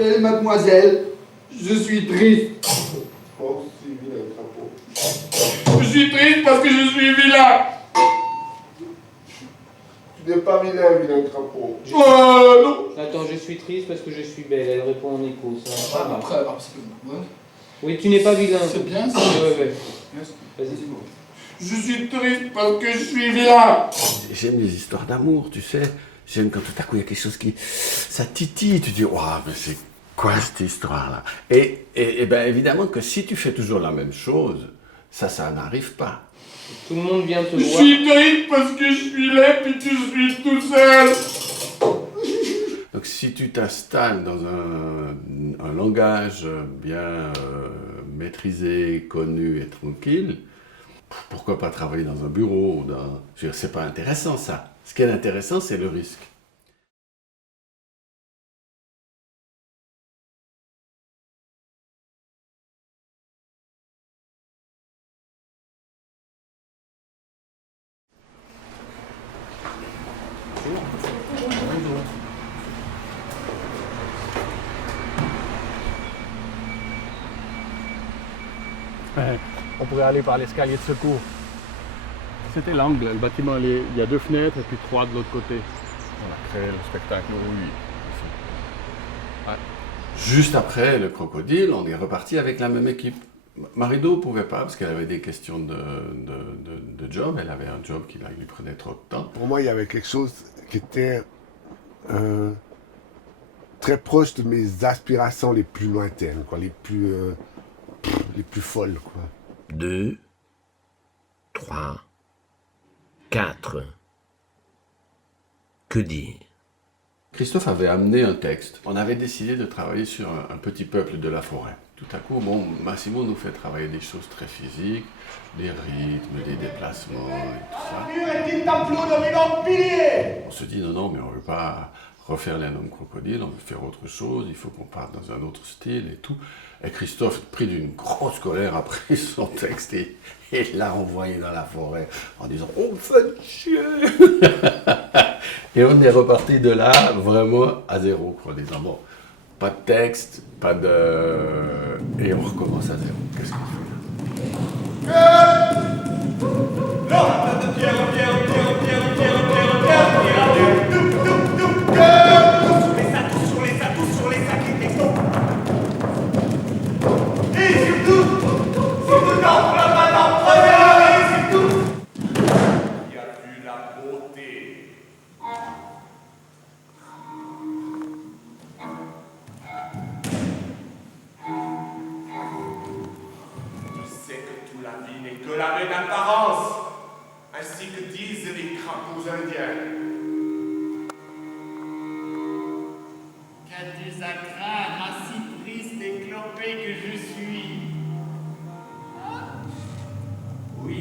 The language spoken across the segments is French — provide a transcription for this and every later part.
Belle mademoiselle, je suis triste. Moi aussi, vilain crapaud. Je suis triste parce que je suis vilain. Tu n'es pas vilain crapaud. Non. Attends, je suis triste parce que je suis belle. Elle répond en écho, ça. Pas mal. Après, alors, parce que... Ouais. Oui, tu n'es pas vilain. C'est bien, ça. Ouais. Vas-y. Je suis triste parce que je suis vilain. J'aime les histoires d'amour, tu sais. J'aime quand tout à coup il y a quelque chose qui... Ça titille, tu dis, waouh, mais c'est quoi cette histoire-là? Et bien évidemment que si tu fais toujours la même chose, ça n'arrive pas. Tout le monde vient te Je voir. suis triste parce que je suis laid et que je suis tout seul. Donc si tu t'installes dans un langage bien maîtrisé, connu et tranquille, pourquoi pas travailler dans un bureau? Je veux dire, c'est pas intéressant ça. Ce qui est intéressant, c'est le risque. On pourrait aller par l'escalier de secours. C'était l'angle, le bâtiment, il y a 2 fenêtres et puis 3 de l'autre côté. On a créé le spectacle Rouille. Ouais. Juste après le crocodile, on est reparti avec la même équipe. Marido ne pouvait pas parce qu'elle avait des questions de job. Elle avait un job qui lui prenait trop de temps. Pour moi, il y avait quelque chose qui était très proche de mes aspirations les plus lointaines, quoi, les plus folles, quoi. 2, 3, 4. Que dire? Christophe avait amené un texte. On avait décidé de travailler sur un petit peuple de la forêt. Tout à coup, Massimo nous fait travailler des choses très physiques, des rythmes, des déplacements et tout ça. On se dit non, mais on ne veut pas refaire les Hommes crocodiles, on veut faire autre chose, il faut qu'on parte dans un autre style et tout. Et Christophe, pris d'une grosse colère, a pris son texte et l'a envoyé dans la forêt en disant « On me fait chier !» Et on est reparti de là vraiment à zéro, quoi, en disant « Bon, pas de texte, pas de... » Et on recommence à zéro. Qu'est-ce qu'on fait que la même apparence, ainsi que disent les crapauds indiens. Qu'as-tu à craindre, ainsi triste et clopé que je suis? Oui.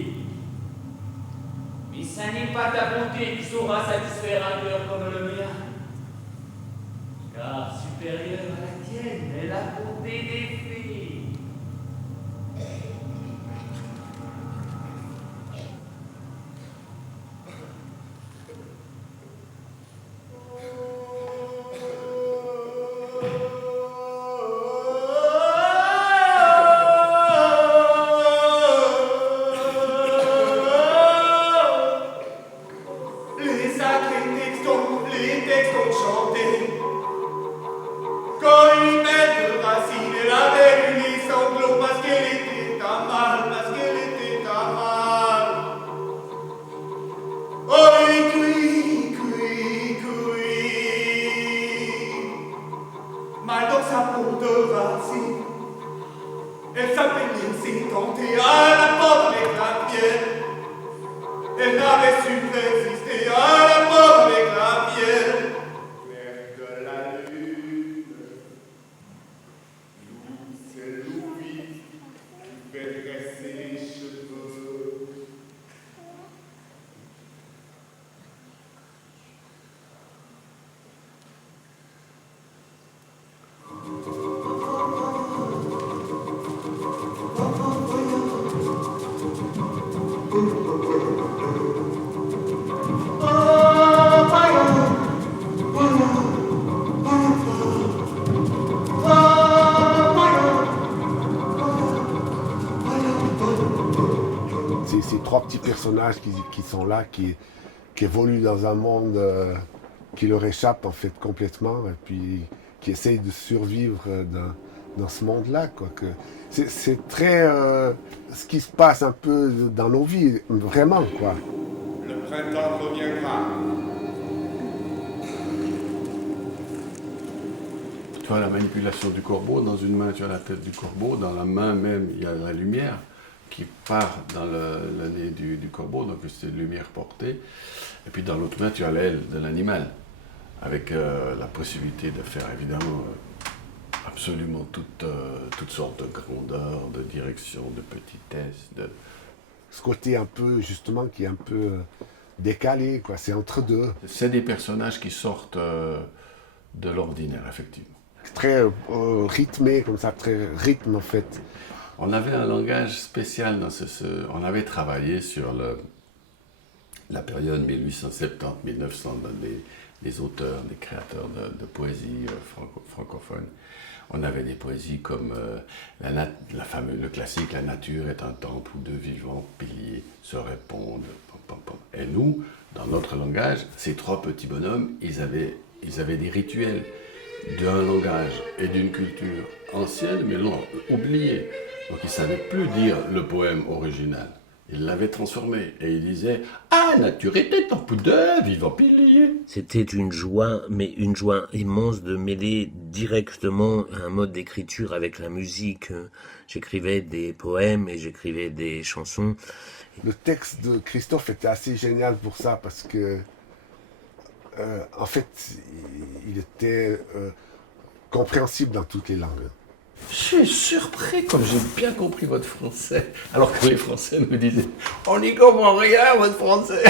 Mais ça n'est pas ta bonté qui saura satisfaire un cœur comme le mien. Car supérieure à la tienne est la bonté des fées. trois petits personnages qui sont là, qui évoluent dans un monde qui leur échappe en fait complètement, et puis qui essayent de survivre dans ce monde-là, quoi. C'est très ce qui se passe un peu dans nos vies, vraiment, quoi. Le printemps reviendra. Tu vois la manipulation du corbeau, dans une main tu as la tête du corbeau, dans la main même il y a la lumière qui part dans le nez du corbeau, donc c'est une lumière portée, et puis dans l'autre main tu as l'aile de l'animal, avec la possibilité de faire évidemment absolument toutes sortes de grandeurs, de direction, de petitesse, de... Ce côté un peu, justement, qui est un peu décalé, quoi. C'est entre deux. C'est des personnages qui sortent de l'ordinaire, effectivement. Très rythmé, comme ça, très rythme, en fait. On avait un langage spécial dans on avait travaillé sur la période 1870-1900, les auteurs, les créateurs de poésie francophone. On avait des poésies comme le classique « La nature est un temple où deux vivants piliers se répondent ». Et nous, dans notre langage, ces trois petits bonhommes, ils avaient des rituels d'un langage et d'une culture ancienne, mais non, oubliée. Donc ils ne savaient plus dire le poème original. Ils l'avaient transformé et ils disaient « Ah, nature était un peu de vivant pilier ». C'était une joie, mais une joie immense de mêler directement un mode d'écriture avec la musique. J'écrivais des poèmes et j'écrivais des chansons. Le texte de Christophe était assez génial pour ça, parce que, en fait, il était compréhensible dans toutes les langues. Je suis surpris comme j'ai bien compris votre français. Alors que les Français nous disaient « On n'y comprend rien, votre français !»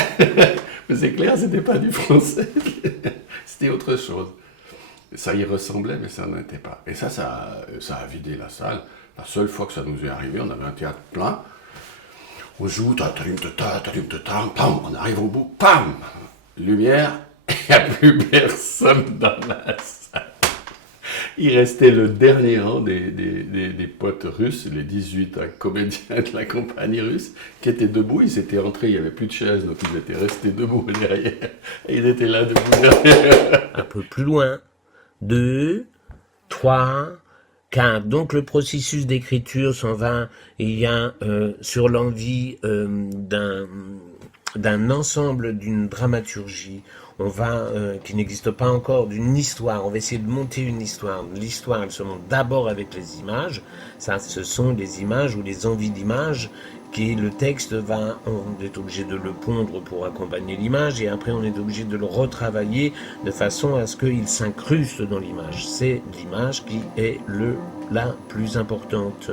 Mais c'est clair, c'était pas du français. C'était autre chose. Ça y ressemblait, mais ça n'était pas. Et ça a vidé la salle. La seule fois que ça nous est arrivé, on avait un théâtre plein. On joue, pam, on arrive au bout, pam, lumière, il n'y a plus personne dans la salle. Il restait le dernier rang des potes russes, les 18 comédiens de la compagnie russe, qui étaient debout. Ils étaient rentrés, il n'y avait plus de chaises, donc ils étaient restés debout derrière. Et ils étaient là debout derrière. Un peu plus loin. 2, 3, 4. Donc le processus d'écriture s'en va. Il y a sur l'envie d'un ensemble, d'une dramaturgie. On va, qui n'existe pas encore, d'une histoire. On va essayer de monter une histoire. L'histoire, elle se monte d'abord avec les images. Ça, ce sont les images ou les envies d'images qui le texte on est obligé de le pondre pour accompagner l'image, et après on est obligé de le retravailler de façon à ce qu'il s'incruste dans l'image. C'est l'image qui est la plus importante.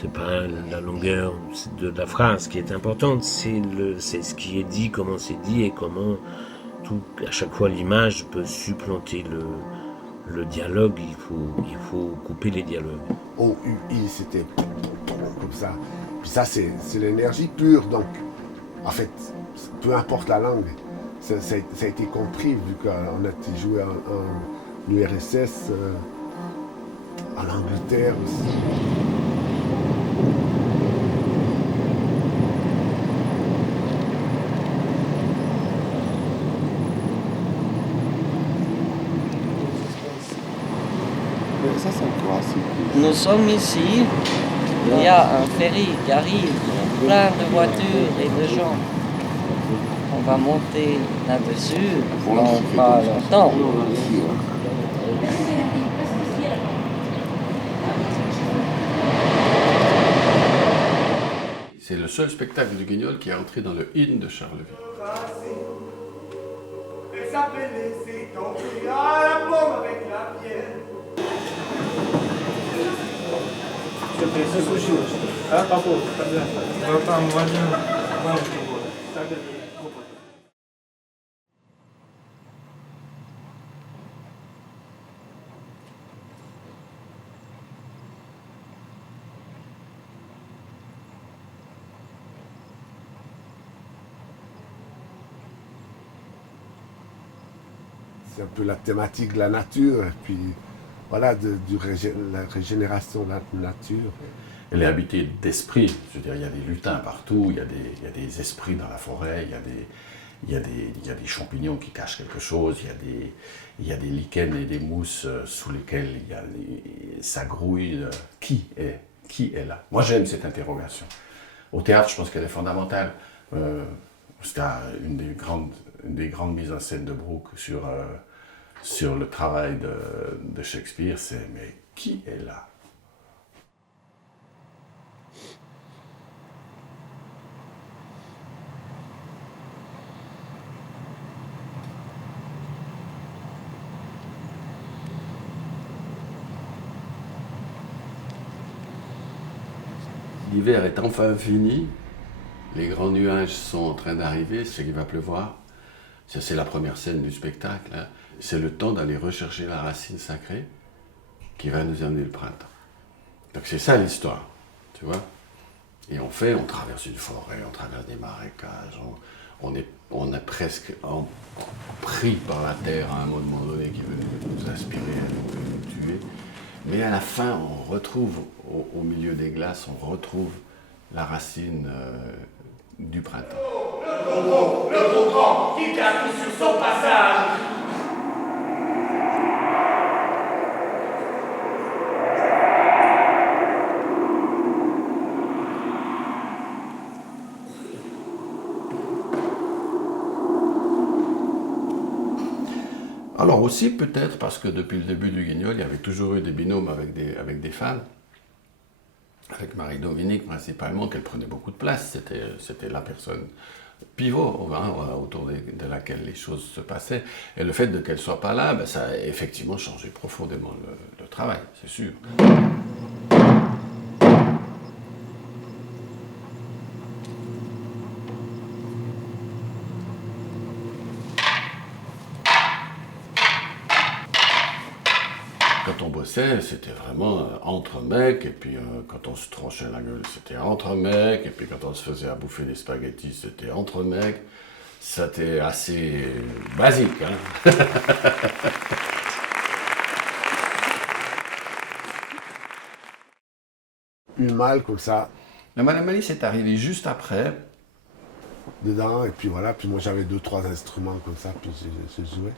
C'est pas la longueur de la phrase qui est importante, c'est ce qui est dit, comment c'est dit, et comment à chaque fois l'image peut supplanter le dialogue. Il faut couper les dialogues. O-U-I, c'était comme ça. Puis ça, c'est l'énergie pure, donc en fait, peu importe la langue, ça a été compris, vu qu'on a joué en URSS, en Angleterre aussi. Ça, c'est quoi? Nous sommes ici, il y a un ferry qui arrive, plein de voitures et de gens. On va monter là-dessus dans pas longtemps. C'est le seul spectacle du Guignol qui est entré dans le hymne de Charleville. Les appelés, c'est tombé à la pomme avec la pierre. C'est un peu la thématique de la nature, et puis voilà, la régénération de la nature. Elle est habitée d'esprits. Je veux dire, il y a des lutins partout, il y a des esprits dans la forêt, il y a des champignons qui cachent quelque chose, il y a des lichens et des mousses sous lesquelles ça grouille. Qui est là? Moi, j'aime cette interrogation. Au théâtre, je pense qu'elle est fondamentale. C'était une des grandes mises en scène de Brooke sur le travail de Shakespeare, c'est « mais qui est là ?» L'hiver est enfin fini, les grands nuages sont en train d'arriver, c'est qu'il va pleuvoir. C'est la première scène du spectacle. Hein. C'est le temps d'aller rechercher la racine sacrée qui va nous amener le printemps. Donc c'est ça l'histoire, tu vois. Et on traverse une forêt, on traverse des marécages, on est presque pris par la terre à un moment donné qui veut nous aspirer, nous tuer. Mais à la fin, on retrouve, au milieu des glaces, on retrouve la racine du printemps. Le gros grand qui garde sur son passage. Alors aussi peut-être parce que depuis le début du Guignol, il y avait toujours eu des binômes avec des femmes. Avec Marie Dominique principalement, qu'elle prenait beaucoup de place. C'était la personne pivot autour de laquelle les choses se passaient. Et le fait qu'elle ne soit pas là, ben, ça a effectivement changé profondément le travail, c'est sûr. Quand on bossait, c'était vraiment entre mecs, et puis quand on se tranchait la gueule, c'était entre mecs, et puis quand on se faisait à bouffer des spaghettis, c'était entre mecs. C'était assez basique, hein. Une malle comme ça. La Madame Alice est arrivée juste après. Dedans, et puis voilà, puis moi j'avais 2-3 instruments comme ça, puis je jouais.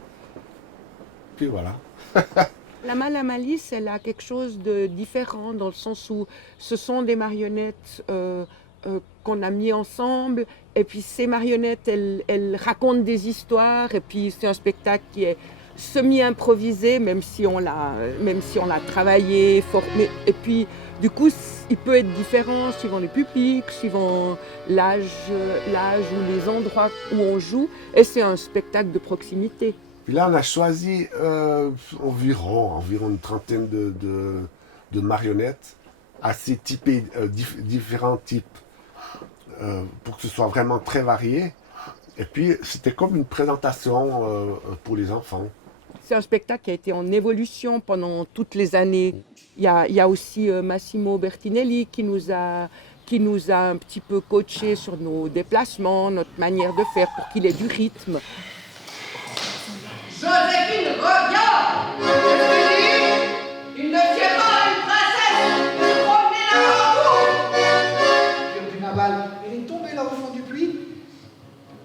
Puis voilà. La Madame Alice, elle a quelque chose de différent dans le sens où ce sont des marionnettes qu'on a mis ensemble, et puis ces marionnettes, elles racontent des histoires, et puis c'est un spectacle qui est semi-improvisé, même si on l'a travaillé, formé, et puis du coup, il peut être différent suivant les publics, suivant l'âge ou les endroits où on joue, et c'est un spectacle de proximité. Puis là, on a choisi environ une trentaine de marionnettes, assez typées, différents types, pour que ce soit vraiment très varié. Et puis, c'était comme une présentation pour les enfants. C'est un spectacle qui a été en évolution pendant toutes les années. Il y a aussi Massimo Bertinelli qui nous a un petit peu coaché sur nos déplacements, notre manière de faire pour qu'il ait du rythme. Joséphine revient! Il ne tient pas à une princesse! Promenez la Du Naval, elle est tombée là au fond du puits.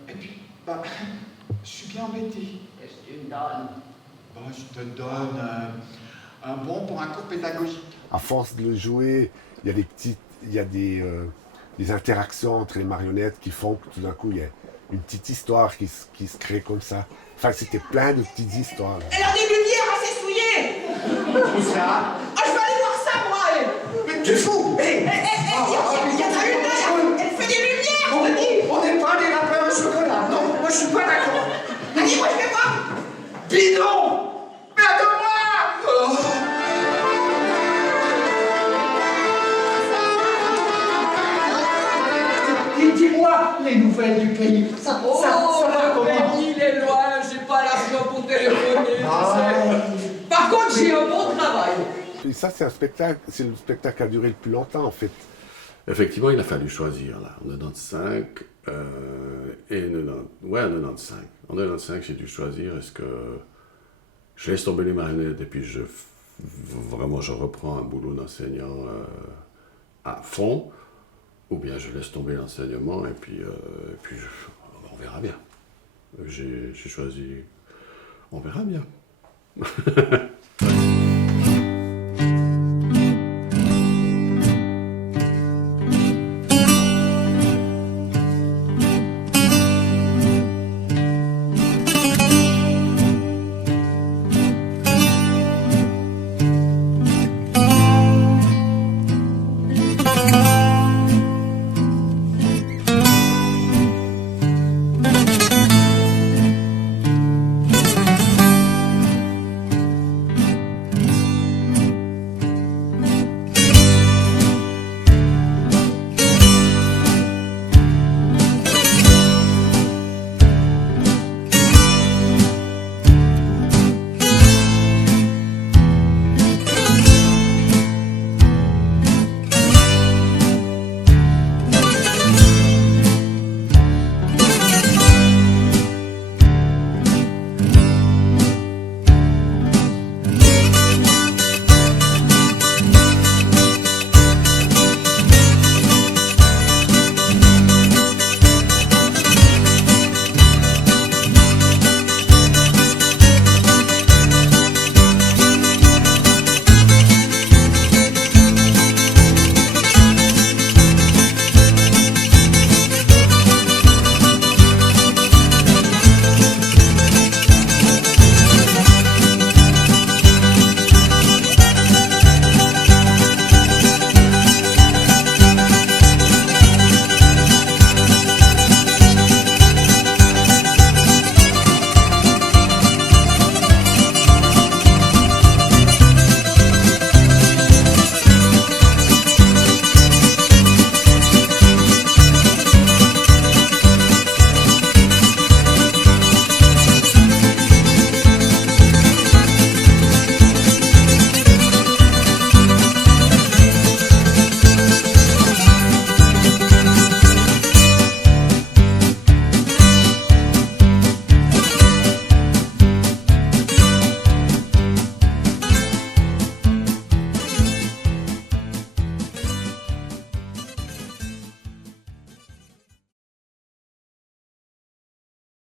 Et puis, je suis bien embêté. Qu'est-ce que tu me donnes? Je te donne un bon pour un cours pédagogique. À force de le jouer, il y a des interactions entre les marionnettes qui font que tout d'un coup, il y a une petite histoire qui se crée comme ça. Enfin, c'était plein de petites histoires. Là. Elle a des lumières à s'essuyer! Où ça? Je vais aller voir ça, moi! Mais tu es fou! Il y en a une là! Elle fait des lumières! On n'est pas des rappeurs au chocolat! Non, moi je suis pas d'accord! Allez, moi je vais voir! Bidon! Mais attends-moi! Dis-moi les nouvelles du pays. Ça va comment? Il est loin, j'ai pas l'argent pour téléphoner, tu sais. Par contre, j'ai un bon travail. Et ça, c'est le spectacle qui a duré le plus longtemps, en fait. Effectivement, il a fallu choisir, là. En 95 et en 95. En 95, j'ai dû choisir, est-ce que je laisse tomber les marionnettes et puis je reprends un boulot d'enseignant à fond, ou bien je laisse tomber l'enseignement et puis, on verra bien. J'ai choisi, on verra bien.